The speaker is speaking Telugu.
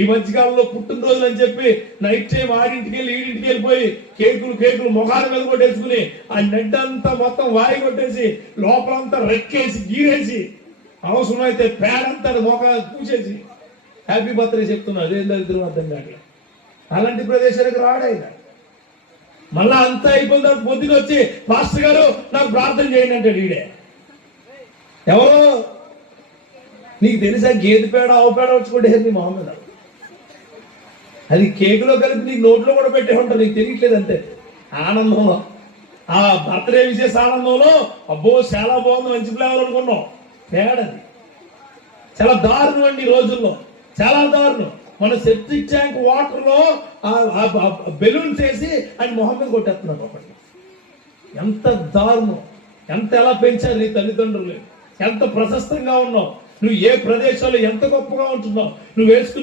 ఈ మధ్యకాలంలో పుట్టినరోజులు అని చెప్పి నైట్ టైం ఆడింటికి వెళ్ళి ఈడింటికి వెళ్ళిపోయి కేకులు మొఖాల మీద కొట్టేసుకుని ఆ నెట్ అంతా మొత్తం వాయి కొట్టేసి లోపలంతా రెక్కేసి గీరేసి అవసరమైతే పేడంతా మొఖాలు పూసేసి హ్యాపీ బర్త్డే చెప్తున్నా. అదేం దరిద్రం అర్థం కాదు. అలాంటి ప్రదేశాలకు రాడాయినా మళ్ళా అంతా అయిపోయిన తర్వాత పొద్దున వచ్చి మాస్టర్ గారు నాకు ప్రార్థన చేయండి అంటాడు. ఈడే ఎవరో నీకు తెలుసా గేదె పేడ ఆవు పేడ వచ్చుకుంటే మొహమ్మద్ అది కేకులో కలిపి నీకు నోట్లో కూడా పెట్టే ఉంటావు, నీకు తెలియట్లేదు అంతే. ఆనందంలో ఆ బర్త్డే విశేష ఆనందంలో అబ్బో చాలా బాగుంది మంచి ఫ్లేవర్ అనుకున్నాం. పేడది చాలా దారుణం అండి. ఈ రోజుల్లో చాలా దారుణం. మన సెప్టిక్ ట్యాంక్ వాటర్ లో బెలూన్స్ వేసి ఆయన మొహమ్మద్ కొట్టేస్తున్నాం. ఒకటి ఎంత దారుణం. ఎలా పెంచారు నీ తల్లిదండ్రులు, ఎంత ప్రశస్తంగా ఉన్నావు, నువ్వు ఏ ప్రదేశాల్లో ఎంత గొప్పగా ఉంటున్నావు, నువ్వు వేసుకుని